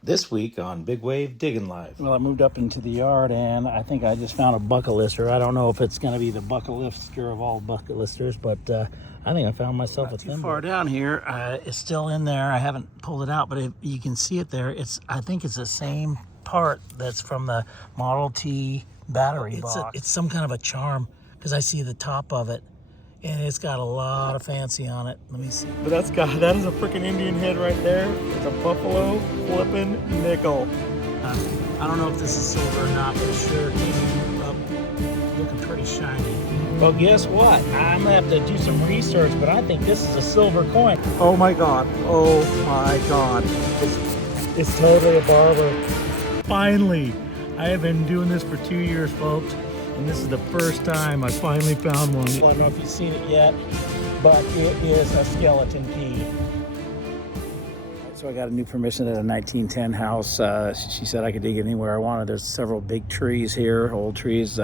This week on Big Wave Digging Live. Well, I moved up into the yard and I think I just found a bucket lister. I don't know if it's going to be the bucket lister of all bucket listers, but I think I found myself a thimble. Too far down here. It's still in there. I haven't pulled it out, but you can see it there. I think it's the same part that's from the Model T battery box. It's some kind of a charm because I see the top of it. And it's got a lot of fancy on it. Let me see. But that is a freaking Indian head right there. It's a buffalo flipping nickel. I don't know if this is silver or not, but it sure came up looking pretty shiny. Well, guess what? I'm gonna have to do some research, but I think this is a silver coin. Oh my God. Oh my God. It's totally a barber. Finally. I have been doing this for 2 years, folks. And this is the first time I finally found one. I don't know if you've seen it yet, but it is a skeleton key. So I got a new permission at a 1910 house. She said I could dig it anywhere I wanted. There's several big trees here, old trees.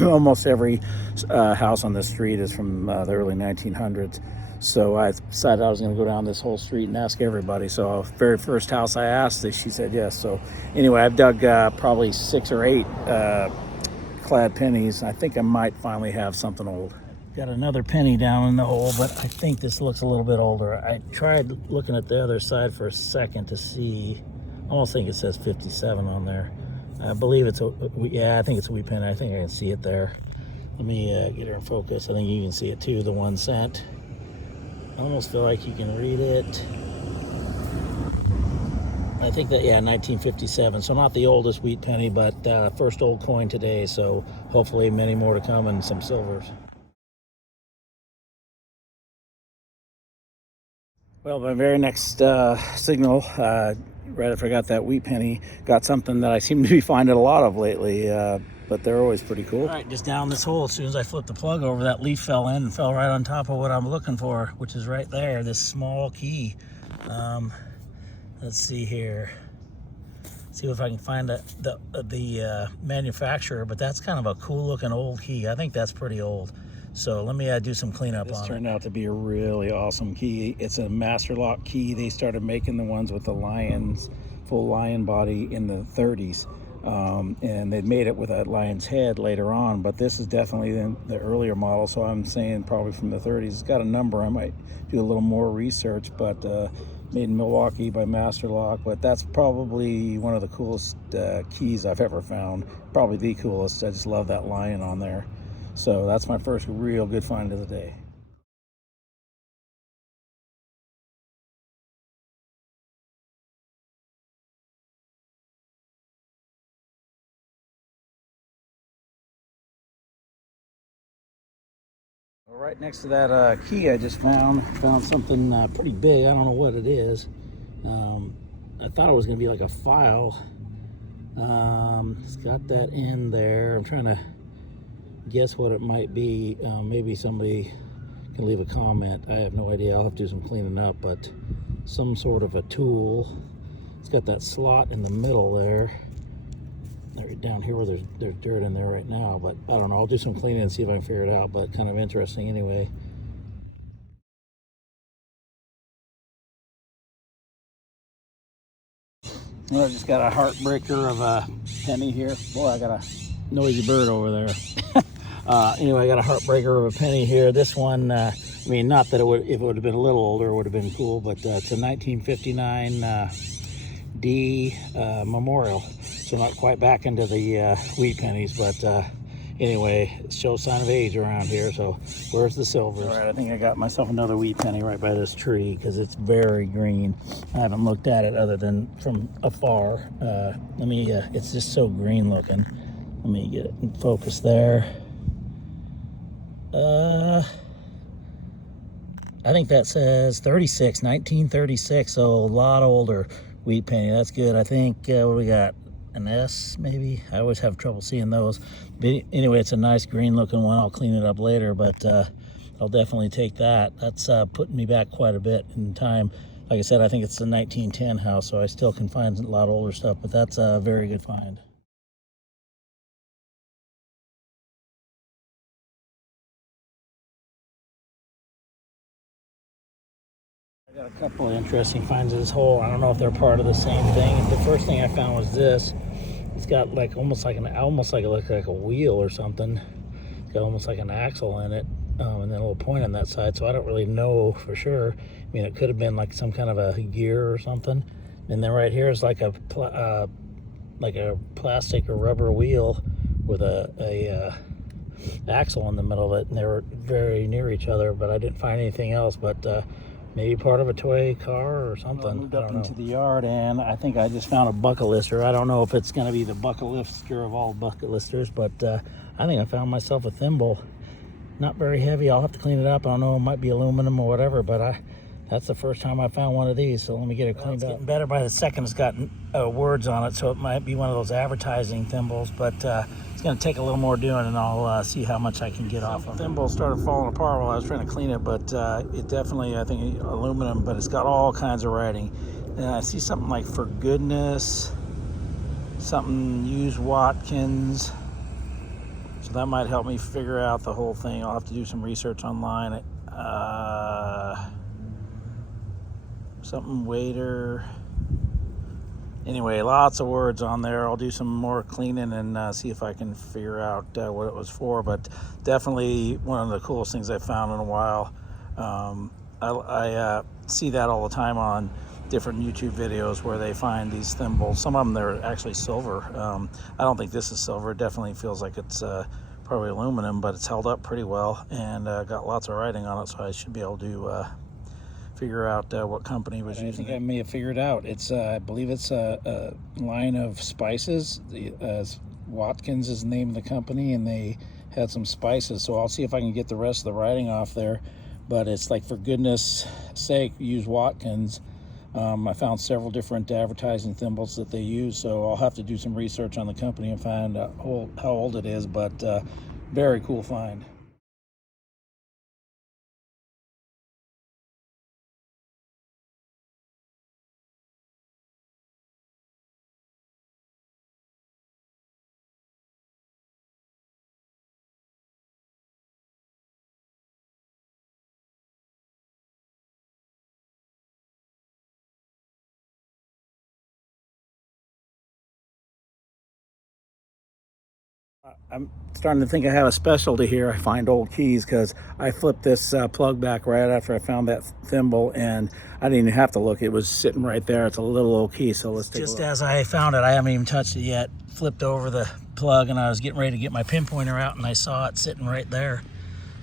Almost every house on this street is from the early 1900s. So I decided I was going to go down this whole street and ask everybody. So very first house I asked, she said yes. So anyway, I've dug probably 6 or 8 clad pennies. I think I might finally have something old. Got another penny down in the hole, but I think this looks a little bit older. I tried looking at the other side for a second to see. I almost think it says 57 on there. I believe it's I think it's a wheat penny. I think I can see it there. Let me get her in focus. I think you can see it too, the 1 cent. I almost feel like you can read it. I think that, 1957. So not the oldest wheat penny, but first old coin today. So hopefully many more to come and some silvers. Well, my very next signal, right after I got that wheat penny, got something that I seem to be finding a lot of lately, but they're always pretty cool. All right, just down this hole, as soon as I flipped the plug over, that leaf fell in and fell right on top of what I'm looking for, which is right there, this small key. Let's see here. See if I can find the manufacturer, but that's kind of a cool looking old key. I think that's pretty old. So let me do some cleanup on it. This turned out to be a really awesome key. It's a master lock key. They started making the ones with the lions, full lion body in the 30s. And they made it with a lion's head later on, but this is definitely the earlier model, so I'm saying probably from the 30s. It's got a number. I might do a little more research, but made in Milwaukee by Master Lock. But that's probably one of the coolest keys I've ever found. Probably the coolest. I just love that lion on there. So that's my first real good find of the day. Right next to that key I just found something pretty big. I don't know what it is. I thought it was going to be like a file. It's got that in there. I'm trying to guess what it might be. Maybe somebody can leave a comment. I have no idea. I'll have to do some cleaning up, but some sort of a tool. It's got that slot in the middle there. Down here where there's dirt in there right now, but I don't know. I'll do some cleaning and see if I can figure it out, but kind of interesting anyway. Well, I just got a heartbreaker of a penny here. Boy, I got a noisy bird over there. Anyway, I got a heartbreaker of a penny here. This one, I mean, not that if it would have been a little older, it would have been cool, but it's a 1959 D memorial. So not quite back into the wheat pennies, but anyway, it shows sign of age around here. So where's the silvers? All right, I think I got myself another wheat penny right by this tree because it's very green. I haven't looked at it other than from afar. It's just so green looking. Let me get it in focus there. I think that says 1936, so a lot older wheat penny. That's good. I think, what do we got? An S, maybe? I always have trouble seeing those. But anyway, it's a nice green looking one. I'll clean it up later, but I'll definitely take that. That's putting me back quite a bit in time. Like I said, I think it's a 1910 house, so I still can find a lot older stuff, but that's a very good find. I got a Couple of interesting finds in this hole. I don't know if they're part of the same thing. The first thing I found was this. It's got like almost like it looks like a wheel or something. It's got almost like an axle in it, and then a little point on that side. So I don't really know for sure. I mean, it could have been like some kind of a gear or something. And then right here is like a plastic or rubber wheel with a axle in the middle of it, and they were very near each other. But I didn't find anything else. But maybe part of a toy car or something. I moved up into the yard, and I think I just found a bucket lister. I don't know if it's going to be the bucket lister of all bucket listers, but I think I found myself a thimble. Not very heavy. I'll have to clean it up. I don't know, it might be aluminum or whatever, but that's the first time I found one of these, so let me get it cleaned up. It's getting better by the second. It's got words on it, so it might be one of those advertising thimbles, but it's going to take a little more doing, and I'll see how much I can get off of it. The thimble started falling apart while I was trying to clean it, but it definitely, I think, aluminum, but it's got all kinds of writing. And I see something like "for goodness," something "use Watkins." So that might help me figure out the whole thing. I'll have to do some research online. Something waiter. Anyway, lots of words on there. I'll do some more cleaning and see if I can figure out what it was for. But definitely one of the coolest things I've found in a while. I see that all the time on different YouTube videos where they find these thimbles. Some of them, they're actually silver. I don't think this is silver. It definitely feels like it's probably aluminum, but it's held up pretty well and got lots of writing on it, so I should be able to figure out what company was using it. I think I may have figured out. It's I believe it's a line of spices. Watkins is the name of the company, and they had some spices, so I'll see if I can get the rest of the writing off there. But it's like, "for goodness sake, use Watkins." I found several different advertising thimbles that they use, so I'll have to do some research on the company and find out how old it is, but very cool find. I'm starting to think I have a specialty here. I find old keys, because I flipped this plug back right after I found that thimble, and I didn't even have to look. It was sitting right there. It's a little old key, so let's take a look. Just as I found it, I haven't even touched it yet. Flipped over the plug, and I was getting ready to get my pinpointer out, and I saw it sitting right there.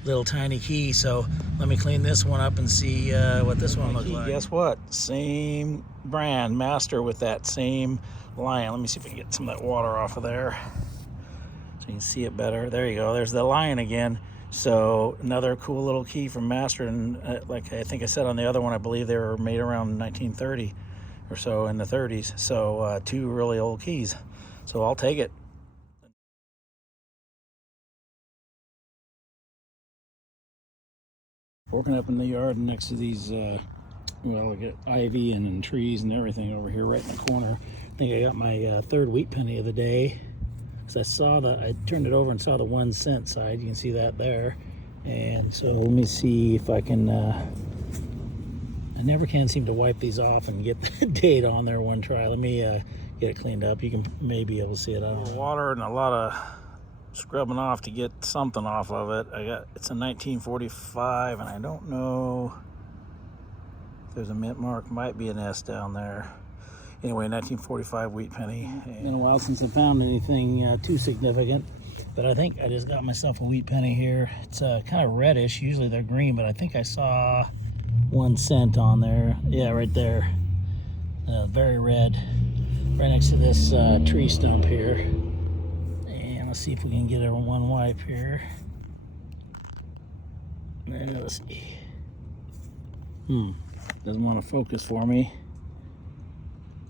Little tiny key. So let me clean this one up and see what this one looks like. Guess what? Same brand, Master, with that same lion. Let me see if I can get some of that water off of there so you can see it better. There you go. There's the lion again. So another cool little key from Master, and like I think I said on the other one, I believe they were made around 1930 or so, in the 30s. So two really old keys. So I'll take it. Working up in the yard next to these, well, I got ivy and trees and everything over here right in the corner. I think I got my third wheat penny of the day. Because I turned it over and saw the 1 cent side. You can see that there. And so let me see if I can, I never can seem to wipe these off and get the date on there one try. Let me get it cleaned up. You can maybe be able to see it. I don't know. Water and a lot of scrubbing off to get something off of it. It's a 1945, and I don't know if there's a mint mark. Might be an S down there. Anyway, 1945 wheat penny. It's been a while since I found anything too significant, but I think I just got myself a wheat penny here. It's kind of reddish. Usually they're green, but I think I saw 1 cent on there. Yeah, right there. Very red. Right next to this tree stump here. And let's see if we can get it on one wipe here. And let's see. Doesn't want to focus for me.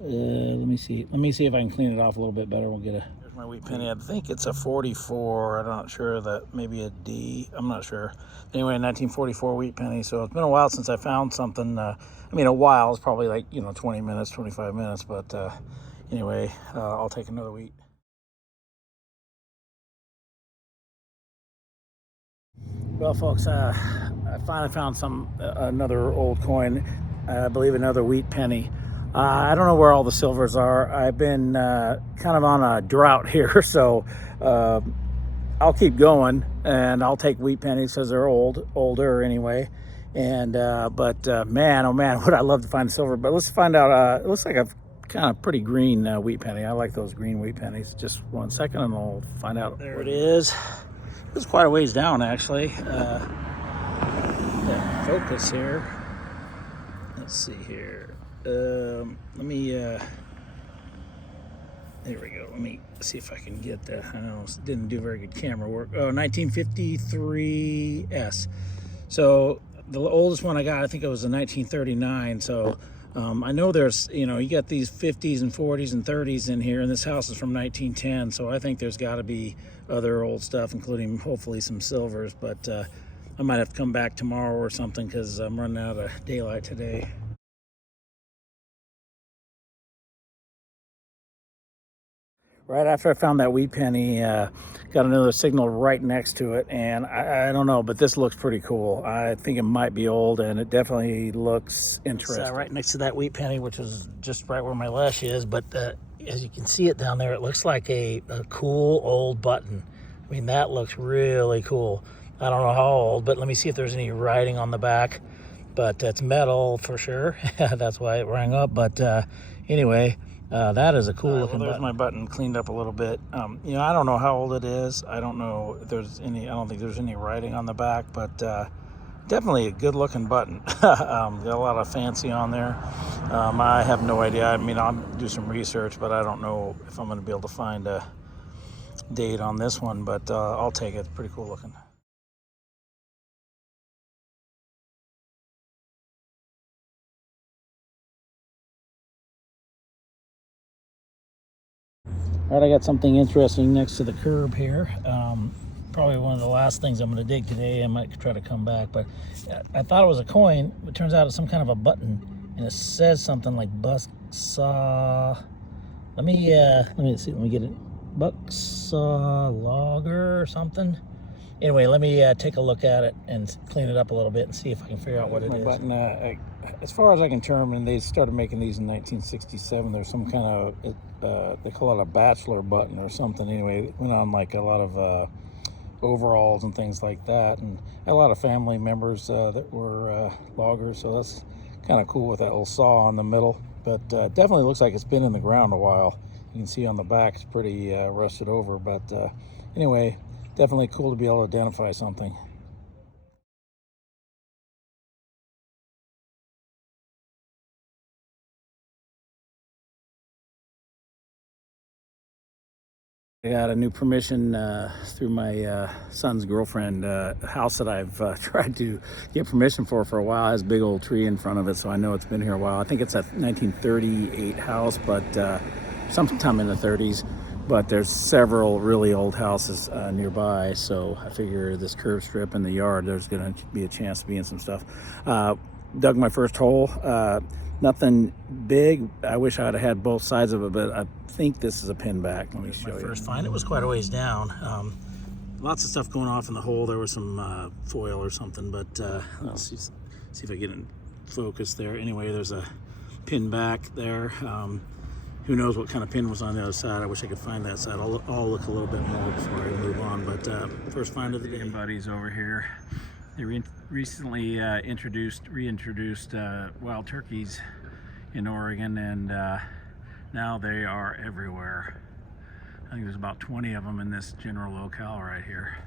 Let me see. Let me see if I can clean it off a little bit better. We'll get a. Here's my wheat penny. I think it's a 44. I'm not sure. That maybe a D. I'm not sure. Anyway, 1944 wheat penny. So it's been a while since I found something. I mean, a while. It's probably like 20 minutes, 25 minutes. But anyway, I'll take another wheat. Well, folks, I finally found another old coin. I believe another wheat penny. I don't know where all the silvers are. I've been kind of on a drought here, so I'll keep going, and I'll take wheat pennies because they're older anyway. And but man, oh man, would I love to find silver. But let's find out. It looks like a kind of pretty green wheat penny. I like those green wheat pennies. Just 1 second, and I'll find out. There it is. It's quite a ways down, actually. Yeah, focus here. Let's see here. Let me. There we go. Let me see if I can get that. I know it didn't do very good camera work. Oh, 1953S. So the oldest one I got, I think it was a 1939. So I know there's, you got these 50s and 40s and 30s in here, and this house is from 1910. So I think there's got to be other old stuff, including hopefully some silvers. But I might have to come back tomorrow or something because I'm running out of daylight today. Right after I found that wheat penny, got another signal right next to it, and I don't know, but this looks pretty cool. I think it might be old, and it definitely looks interesting. It's, right next to that wheat penny, which is just right where my lash is, but as you can see it down there, it looks like a cool old button. I mean, that looks really cool. I don't know how old, but let me see if there's any writing on the back. But it's metal for sure. That's why it rang up. But anyway, that is a cool looking button. There's my button cleaned up a little bit. I don't know how old it is. I don't know if there's any. I don't think there's any writing on the back, but definitely a good looking button. Got a lot of fancy on there. I have no idea. I mean, I'll do some research, but I don't know if I'm going to be able to find a date on this one. But I'll take it. It's pretty cool looking. All right, I got something interesting next to the curb here. Probably one of the last things I'm going to dig today. I might try to come back, but I thought it was a coin. It turns out it's some kind of a button, and it says something like Bucksaw. Let me see. Let me get it. Bucksaw Logger or something. Anyway, let me take a look at it and clean it up a little bit and see if I can figure out what it is. Button, as far as I can determine, they started making these in 1967. There's some kind of, they call it a bachelor button or something. Anyway, it went on like a lot of overalls and things like that. And a lot of family members that were loggers. So that's kind of cool with that little saw on the middle. But definitely looks like it's been in the ground a while. You can see on the back it's pretty rusted over. But anyway, definitely cool to be able to identify something. I got a new permission through my son's girlfriend. House that I've tried to get permission for a while has a big old tree in front of it, so I know it's been here a while. I think it's a 1938 house, but sometime in the 30s. But there's several really old houses nearby, so I figure this curb strip in the yard, there's going to be a chance to be in some stuff. Dug my first hole. Nothing big. I wish I'd have had both sides of it, but I think this is a pin back. Let me show you. First find. It was quite a ways down. Lots of stuff going off in the hole. There was some foil or something, but let's see if I get in focus there. Anyway, there's a pin back there. Who knows what kind of pin was on the other side. I wish I could find that side. I'll look a little bit more before I move on. But first find of the day. Buddies over here. They recently reintroduced wild turkeys in Oregon, and now they are everywhere. I think there's about 20 of them in this general locale right here.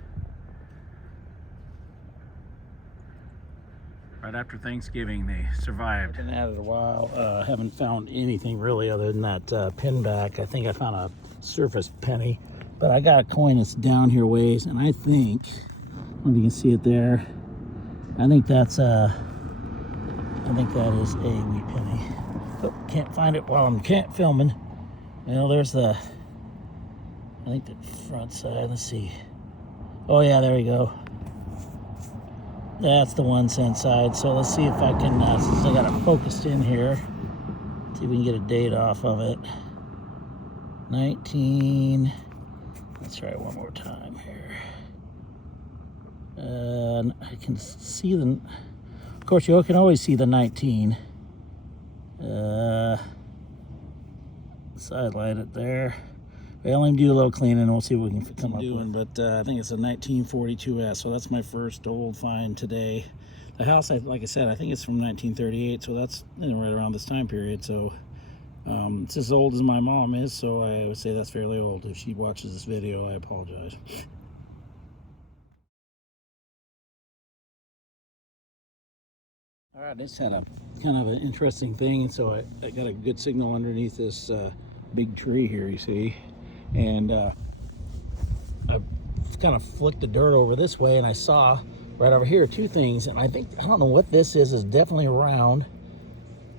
Right after Thanksgiving, they survived. Been at it a while. Haven't found anything really other than that pin back. I think I found a surface penny, but I got a coin that's down here ways, and I think, I don't know if you can see it there. I think that is a wheat penny. Oh, can't find it while I'm filming. Well, there's I think the front side. Let's see. Oh yeah, there you go. That's the 1 cent side. So let's see if I can, since I got it focused in here, see if we can get a date off of it. 19, let's try it one more time here. I can see of course you can always see the 19. Sidelight it there. Well, let me do a little cleaning and we'll see what we can come up with. But I think it's a 1942S, so that's my first old find today. The house, like I said, I think it's from 1938, so that's right around this time period. So it's as old as my mom is, so I would say that's fairly old. If she watches this video, I apologize. All right, this had a kind of an interesting thing. So I got a good signal underneath this big tree here, you see. And I kind of flicked the dirt over this way, and I saw right over here two things. And I don't know what this is. It's definitely round,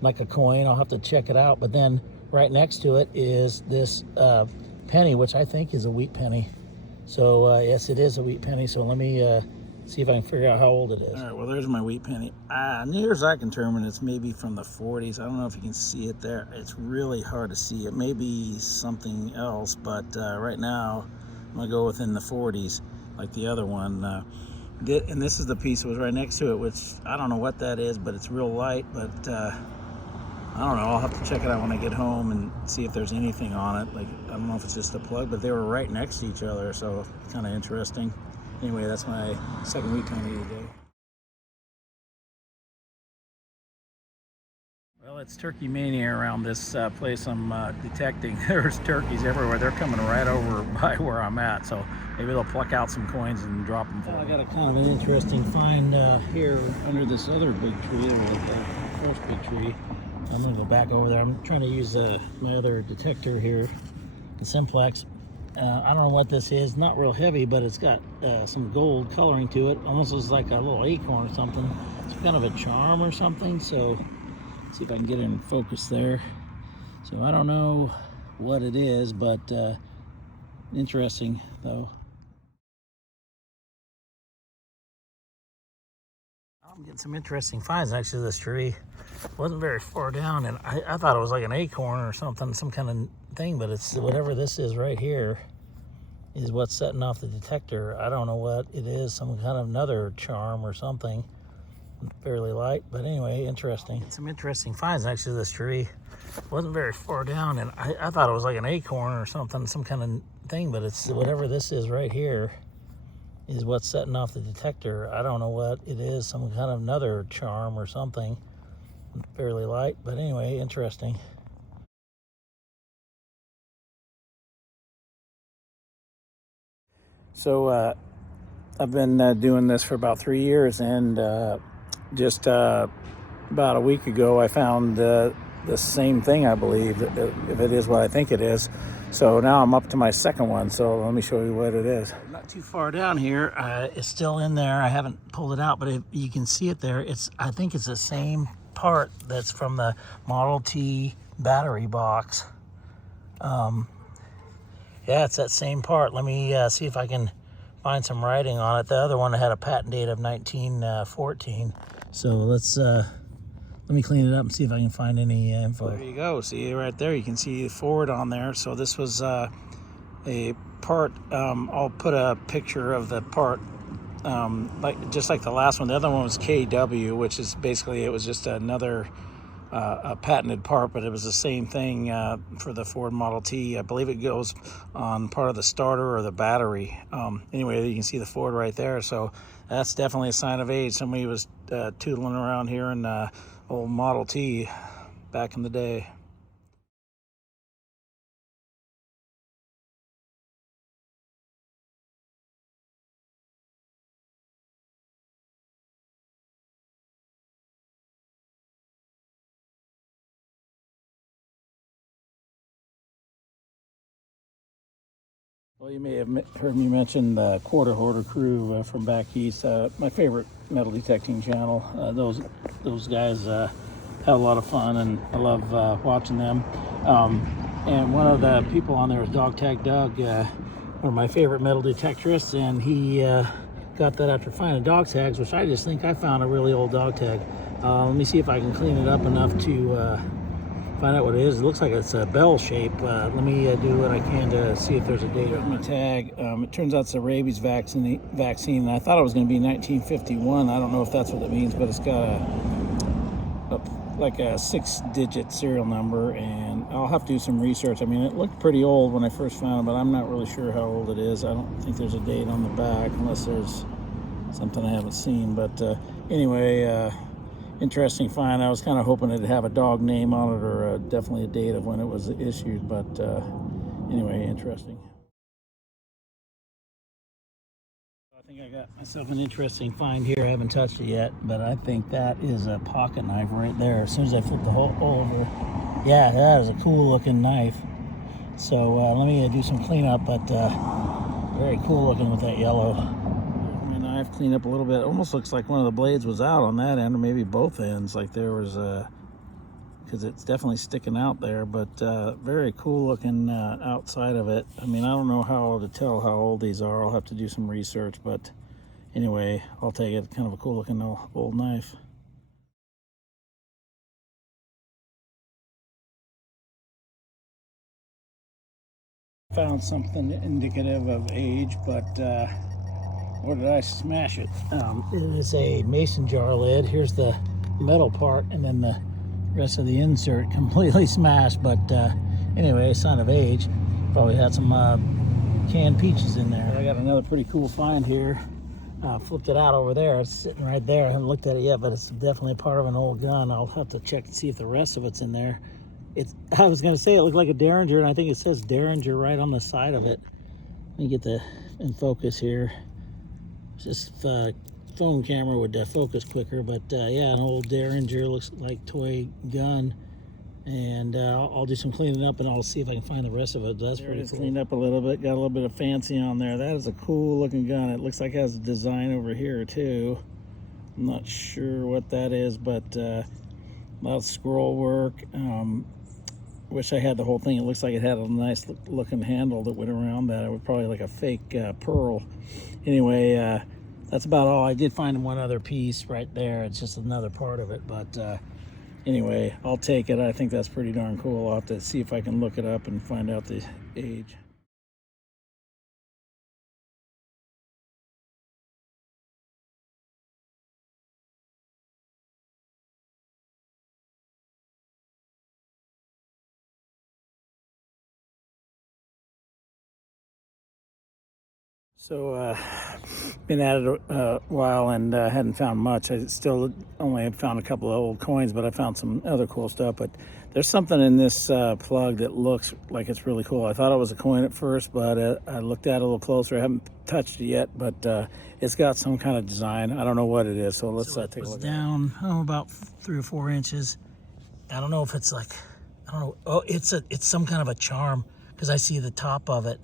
like a coin. I'll have to check it out. But then right next to it is this penny, which I think is a wheat penny. So yes, it is a wheat penny. So let me see if I can figure out how old it is. All right, well, there's my wheat penny. Near as I can determine, it's maybe from the 40s. I don't know if you can see it there. It's really hard to see. It may be something else, but right now, I'm gonna go within the 40s, like the other one. And this is the piece that was right next to it, which I don't know what that is, but it's real light. But I don't know. I'll have to check it out when I get home and see if there's anything on it. Like, I don't know if it's just a plug, but they were right next to each other, so kind of interesting. Anyway, that's my second wheat penny today. Well, it's turkey mania around this place I'm detecting. There's turkeys everywhere. They're coming right over by where I'm at, so maybe they'll pluck out some coins and drop them. Well, I got a kind of an interesting find here under this other big tree, the first big tree. I'm going to go back over there. I'm trying to use my other detector here, the Simplex. I don't know what this is. Not real heavy, but it's got some gold coloring to it. Almost looks like a little acorn or something. It's kind of a charm or something. So let's see if I can get it in focus there. So I don't know what it is, but interesting though. I'm getting some interesting finds next to this tree. It wasn't very far down, and I thought it was like an acorn or something, some kind of thing, but it's whatever this is right here is what's setting off the detector. I don't know what it is, some kind of another charm or something. Fairly light, but anyway, interesting. Some interesting finds next to this tree. It wasn't very far down, and I thought it was like an acorn or something, some kind of thing, but it's whatever this is right here is what's setting off the detector. I don't know what it is, some kind of another charm or something. Fairly light, but anyway, interesting. So I've been doing this for about 3 years, and just about a week ago I found the same thing, I believe, if it is what I think it is. So now I'm up to my second one, so let me show you what it is. Not too far down here. It's still in there. I haven't pulled it out, but if you can see it there, I think it's the same part that's from the Model T battery box. Yeah, it's that same part. Let me see if I can find some writing on it. The other one had a patent date of 1914. So let me clean it up and see if I can find any info. There you go. See right there, you can see the Ford on there. So this was a part. I'll put a picture of the part, just like the last one. The other one was KW, which is basically, it was just another a patented part, but it was the same thing for the Ford Model T. I believe it goes on part of the starter or the battery. Anyway, you can see the Ford right there. So that's definitely a sign of age. Somebody was tootling around here in old Model T back in the day. Well, you may have heard me mention the Quarter Hoarder crew from back east. My favorite metal detecting channel. Those guys have a lot of fun, and I love watching them. And one of the people on there is Dog Tag Doug, one of my favorite metal detectorists, and he got that after finding dog tags, which I just think I found a really old dog tag. Let me see if I can clean it up enough to find out what it is. It looks like it's a bell shape. Let me do what I can to see if there's a date. Here's my tag. It turns out it's a rabies vaccine. And I thought it was going to be 1951. I don't know if that's what it means, but it's got a like a 6-digit serial number, and I'll have to do some research. I mean, it looked pretty old when I first found it, but I'm not really sure how old it is. I don't think there's a date on the back unless there's something I haven't seen. But anyway, interesting find. I was kind of hoping it'd have a dog name on it, or definitely a date of when it was issued. But anyway, interesting. I think I got myself an interesting find here. I haven't touched it yet, but I think that is a pocket knife right there. As soon as I flip the hole over, yeah, that is a cool looking knife. So let me do some cleanup, but very cool looking with that yellow. My knife cleaned up a little bit. It almost looks like one of the blades was out on that end, or maybe both ends, like there was because it's definitely sticking out there, but very cool looking outside of it. I mean, I don't know how to tell how old these are. I'll have to do some research, but anyway, I'll take it. Kind of a cool looking old knife. Found something indicative of age, but what did I smash it? It is a mason jar lid. Here's the metal part, and then the rest of the insert completely smashed, but anyway, a sign of age. Probably had some canned peaches in there. I got another pretty cool find here. Flipped it out over there. It's sitting right there. I haven't looked at it yet, but it's definitely part of an old gun. I'll have to check to see if the rest of it's in there. I was going to say it looked like a Derringer, and I think it says Derringer right on the side of it. Let me get the in focus here. Just phone camera would focus quicker, but yeah, an old Derringer, looks like toy gun. And I'll do some cleaning up, and I'll see if I can find the rest of it. That's pretty cool. Cleaned up a little bit, got a little bit of fancy on there. That is a cool looking gun. It looks like it has a design over here too. I'm not sure what that is, but a lot of scroll work. Wish I had the whole thing. It looks like it had a nice looking handle that went around that. It was probably like a fake pearl. Anyway, that's about all. I did find one other piece right there. It's just another part of it, but anyway, I'll take it. I think that's pretty darn cool. I'll have to see if I can look it up and find out the age. So, been at it a while and hadn't found much. I still only have found a couple of old coins, but I found some other cool stuff. But there's something in this plug that looks like it's really cool. I thought it was a coin at first, but I looked at it a little closer. I haven't touched it yet, but it's got some kind of design. I don't know what it is, so let's take a look. It's down, about 3 or 4 inches. I don't know if it's like, I don't know. Oh, it's some kind of a charm, because I see the top of it.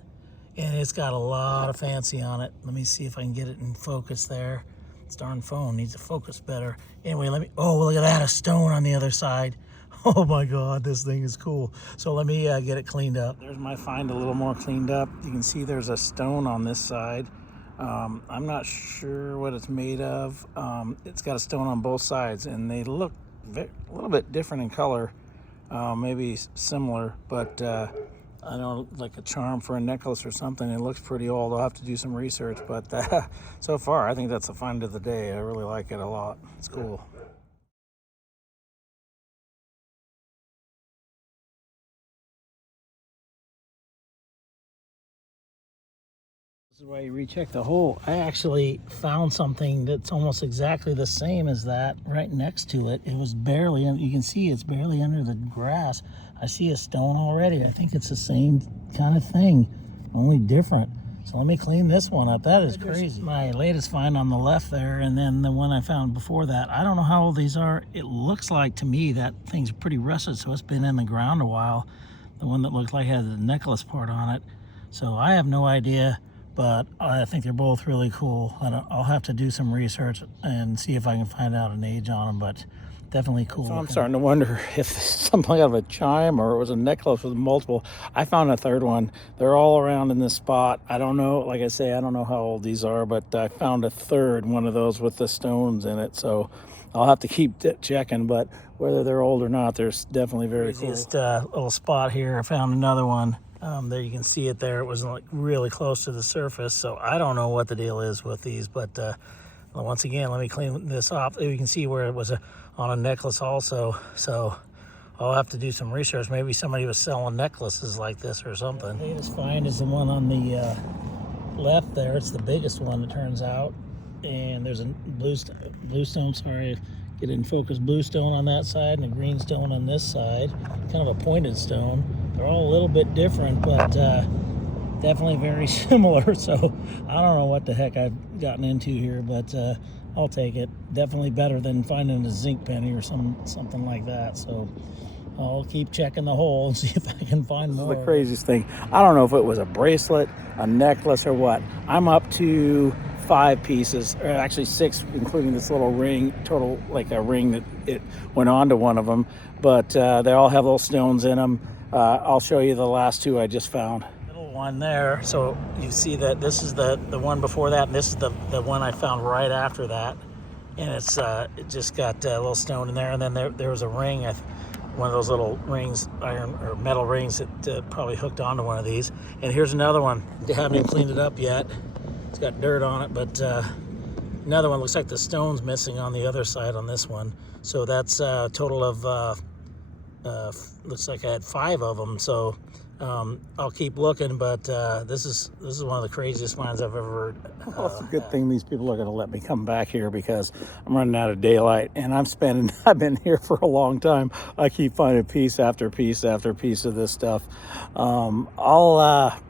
And it's got a lot of fancy on it. Let me see if I can get it in focus there. This darn phone needs to focus better. Anyway, oh, look at that, a stone on the other side. Oh my God, this thing is cool. So let me get it cleaned up. There's my find, a little more cleaned up. You can see there's a stone on this side. I'm not sure what it's made of. It's got a stone on both sides, and they look a little bit different in color. Maybe similar, but I know, like a charm for a necklace or something. It looks pretty old. I'll have to do some research, but so far I think that's the find of the day. I really like it a lot. It's cool. This is why you recheck the hole. I actually found something that's almost exactly the same as that right next to it. It was barely, you can see it's barely under the grass. I see a stone already. I think it's the same kind of thing, only different. So let me clean this one up. That is crazy. My latest find on the left there, and then the one I found before that. I don't know how old these are. It looks like to me that thing's pretty rusted, so it's been in the ground a while. The one that looked like it had the necklace part on it. So I have no idea, but I think they're both really cool. And I'll have to do some research and see if I can find out an age on them, but definitely cool. So I'm starting to wonder if this is something out of a chime or it was a necklace with multiple. I found a third one. They're all around in this spot. I don't know, like I say, I don't know how old these are, but I found a third one of those with the stones in it. So I'll have to keep checking, but whether they're old or not, they're definitely very cool. Just a little spot here. I found another one. There you can see it there. It was like really close to the surface, so I don't know what the deal is with these, but Once again, let me clean this off. You can see where it was on a necklace also. So I'll have to do some research. Maybe somebody was selling necklaces like this or something. The latest find is the one on the left there. It's the biggest one, it turns out. And there's a blue stone, sorry, get in focus, blue stone on that side and a green stone on this side. Kind of a pointed stone. They're all a little bit different, but definitely very similar. So I don't know what the heck I've gotten into here, but I'll take it. Definitely better than finding a zinc penny or something like that. So I'll keep checking the hole and see if I can find more. The craziest thing, I don't know if it was a bracelet, a necklace, or what. I'm up to 5 pieces, or actually 6, including this little ring, total like a ring that it went onto one of them. But they all have little stones in them. I'll show you the last 2 I just found. Little one there, so you see that this is the one before that, and this is the one I found right after that. And it's it just got a little stone in there, and then there was a ring, one of those little rings, iron or metal rings that probably hooked onto one of these. And here's another one. They haven't even cleaned it up yet. It's got dirt on it, but another one. Looks like the stone's missing on the other side on this one. So that's a total of looks like I had 5 of them. So I'll keep looking, but this is one of the craziest finds I've ever. Well, it's a good thing these people are going to let me come back here, because I'm running out of daylight, and I've been here for a long time. I keep finding piece after piece after piece of this stuff. I'll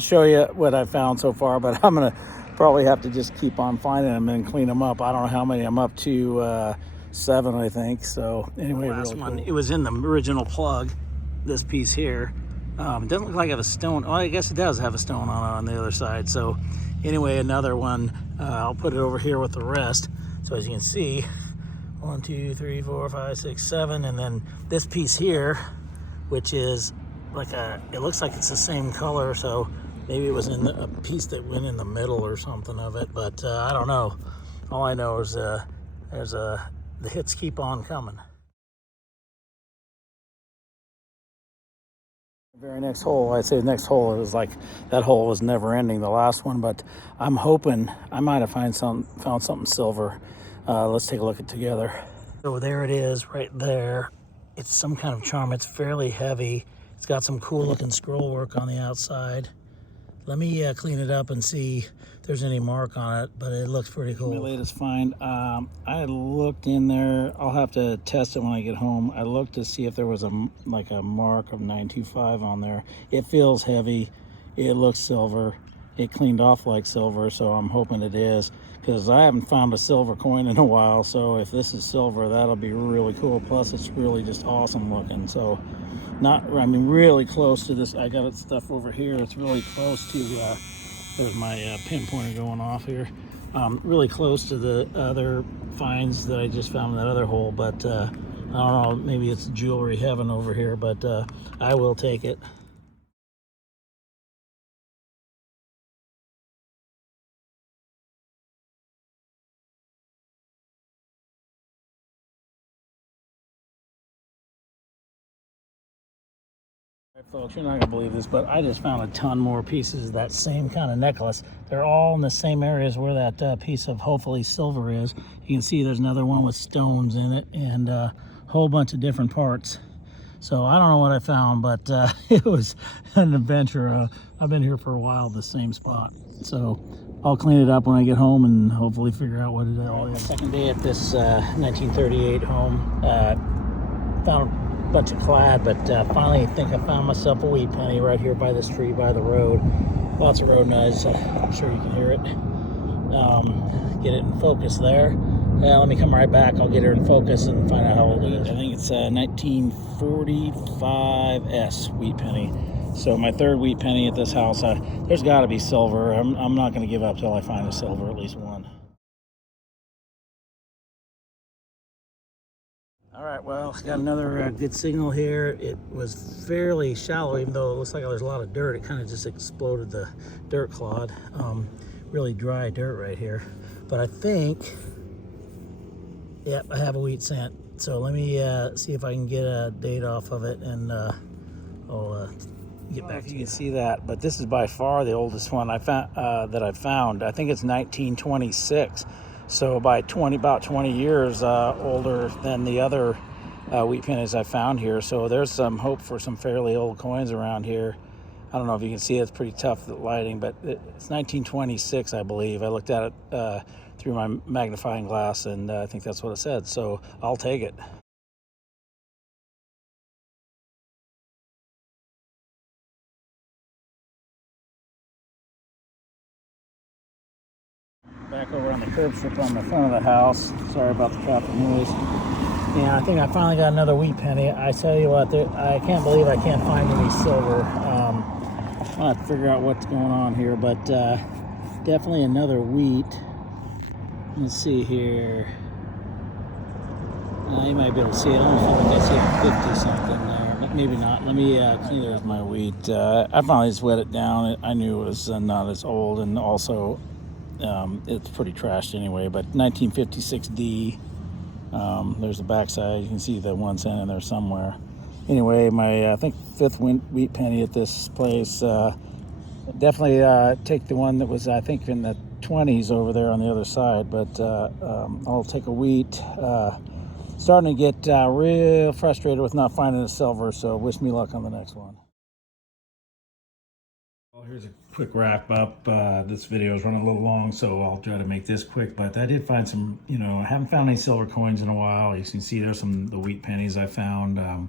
show you what I've found so far, but I'm gonna probably have to just keep on finding them and clean them up. I don't know how many. I'm up to 7, I think. So anyway, the last really one, cool. It was in the original plug. This piece here. It doesn't look like I have a stone. Well, I guess it does have a stone on the other side. So anyway, another one. I'll put it over here with the rest. So as you can see, 1, 2, 3, 4, 5, 6, 7, and then this piece here, which is like it looks like it's the same color. So maybe it was in a piece that went in the middle or something of it. But I don't know. All I know is the hits keep on coming. Very next hole, I'd say the next hole, it was like that hole was never ending, the last one, but I'm hoping I might have found something silver. Let's take a look at it together. So there it is right there. It's some kind of charm. It's fairly heavy. It's got some cool looking scroll work on the outside. Let me clean it up and see if there's any mark on it, but it looks pretty cool. My latest find, I looked in there. I'll have to test it when I get home. I looked to see if there was a mark of 925 on there. It feels heavy. It looks silver. It cleaned off like silver, so I'm hoping it is, because I haven't found a silver coin in a while. So if this is silver, that'll be really cool. Plus, it's really just awesome looking. So really close to this. I got stuff over here. It's really close to, there's my pin pointer going off here. Really close to the other finds that I just found in that other hole. But I don't know, maybe it's jewelry heaven over here, but I will take it. Right, folks, you're not gonna believe this, but I just found a ton more pieces of that same kind of necklace. They're all in the same areas where that piece of hopefully silver is. You can see there's another one with stones in it, and a whole bunch of different parts. So I don't know what I found, but it was an adventure. I've been here for a while, the same spot. So I'll clean it up when I get home and hopefully figure out what it all is. Second day at this 1938 home. Found a bunch of clad, but finally I think I found myself a wheat penny right here by this tree by the road. Lots of road noise. I'm sure you can hear it. Get it in focus there. Let me come right back. I'll get her in focus and find out how old it is. I think it's 1945S wheat penny. So my third wheat penny at this house. There's got to be silver. I'm not going to give up till I find a silver, at least one. All right, well, got another good signal here. It was fairly shallow, even though it looks like there's a lot of dirt. It kind of just exploded the dirt clod. Really dry dirt right here. But I think, yep, I have a wheat cent. So let me see if I can get a date off of it, and I'll get back to you. You can see that, but this is by far the oldest one I found that I've found. I think it's 1926. So by about 20 years older than the other wheat pennies I found here. So there's some hope for some fairly old coins around here. I don't know if you can see it, it's pretty tough lighting, but it's 1926, I believe. I looked at it through my magnifying glass, and I think that's what it said. So I'll take it. Back over on the curb strip on the front of the house. Sorry about the traffic noise. Yeah, I think I finally got another wheat penny. I tell you what, I can't believe I can't find any silver. I'll have to figure out what's going on here, but definitely another wheat. Let's see here. You might be able to see it. I don't think I see a 50 something there, but maybe not. Let me see. There's my wheat. I finally just wet it down. I knew it was not as old, and also it's pretty trashed anyway. But 1956D. There's the backside. You can see the 1 cent in there somewhere. Anyway, my I think fifth wheat penny at this place. Definitely take the one that was, I think, in the 20s over there on the other side. But I'll take a wheat. Starting to get real frustrated with not finding a silver, so wish me luck on the next one. Well, here's a quick wrap up. This video is running a little long, so I'll try to make this quick. But I did find some, I haven't found any silver coins in a while. You can see there's the wheat pennies I found.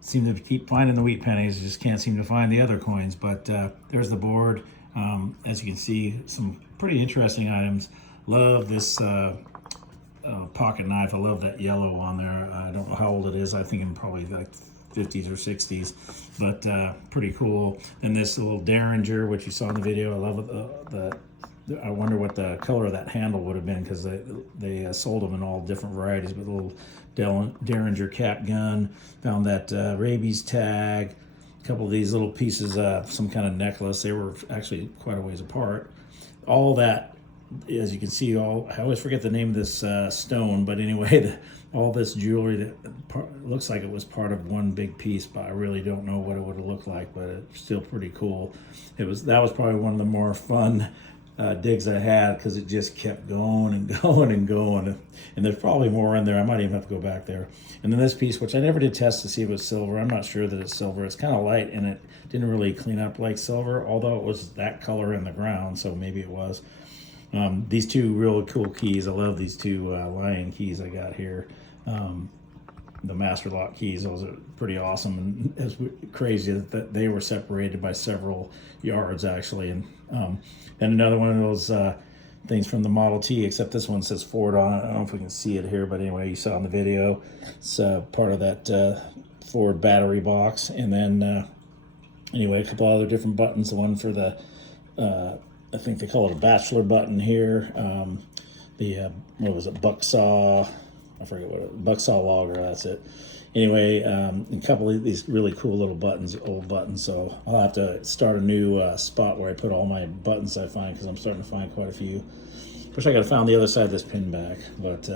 Seem to keep finding the wheat pennies, just can't seem to find the other coins. But there's the board. As you can see, some pretty interesting items. Love this pocket knife. I love that yellow on there. I don't know how old it is. I think I'm probably like 50s or 60s, but pretty cool. And this little Derringer, which you saw in the video, I love I wonder what the color of that handle would have been, because they sold them in all different varieties, but little Derringer cap gun. Found that rabies tag, a couple of these little pieces of some kind of necklace. They were actually quite a ways apart. All that, as you can see, I always forget the name of this stone, but anyway, all this jewelry that looks like it was part of one big piece, but I really don't know what it would have looked like, but it's still pretty cool. That was probably one of the more fun digs I had, because it just kept going and going and going, and there's probably more in there. I might even have to go back there. And then this piece, which I never did test to see if it was silver. I'm not sure that it's silver. It's kind of light, and it didn't really clean up like silver, although it was that color in the ground, so maybe it was. These two really cool keys. I love these two lion keys I got here. The master lock keys, those are pretty awesome, and it's crazy that they were separated by several yards actually. And another one of those things from the Model T, except this one says Ford on it. I don't know if we can see it here, but anyway, you saw in the video, it's part of that Ford battery box. And then anyway, a couple other different buttons. The one for the I think they call it a bachelor button here. What was it, bucksaw? I forget what it, bucksaw logger, that's it. Anyway, a couple of these really cool little buttons, old buttons. So I'll have to start a new spot where I put all my buttons I find, because I'm starting to find quite a few. Wish I could have found the other side of this pin back, but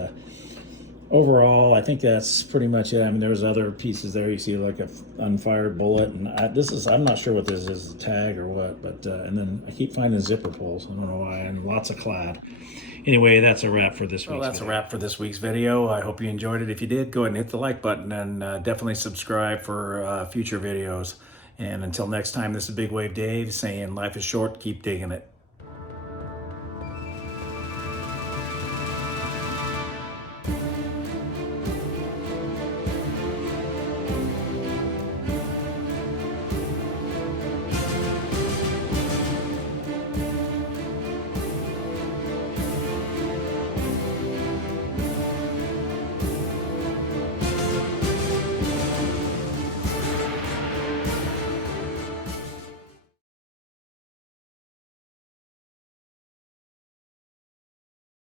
overall, I think that's pretty much it. I mean, there's other pieces there. You see like a unfired bullet, and I'm not sure what this is, a tag or what, but and then I keep finding zipper pulls. I don't know why, and lots of clad. Anyway, that's a wrap for this week's video. Well, that's a wrap for this week's video. I hope you enjoyed it. If you did, go ahead and hit the like button, and definitely subscribe for future videos. And until next time, this is Big Wave Dave saying life is short, keep digging it.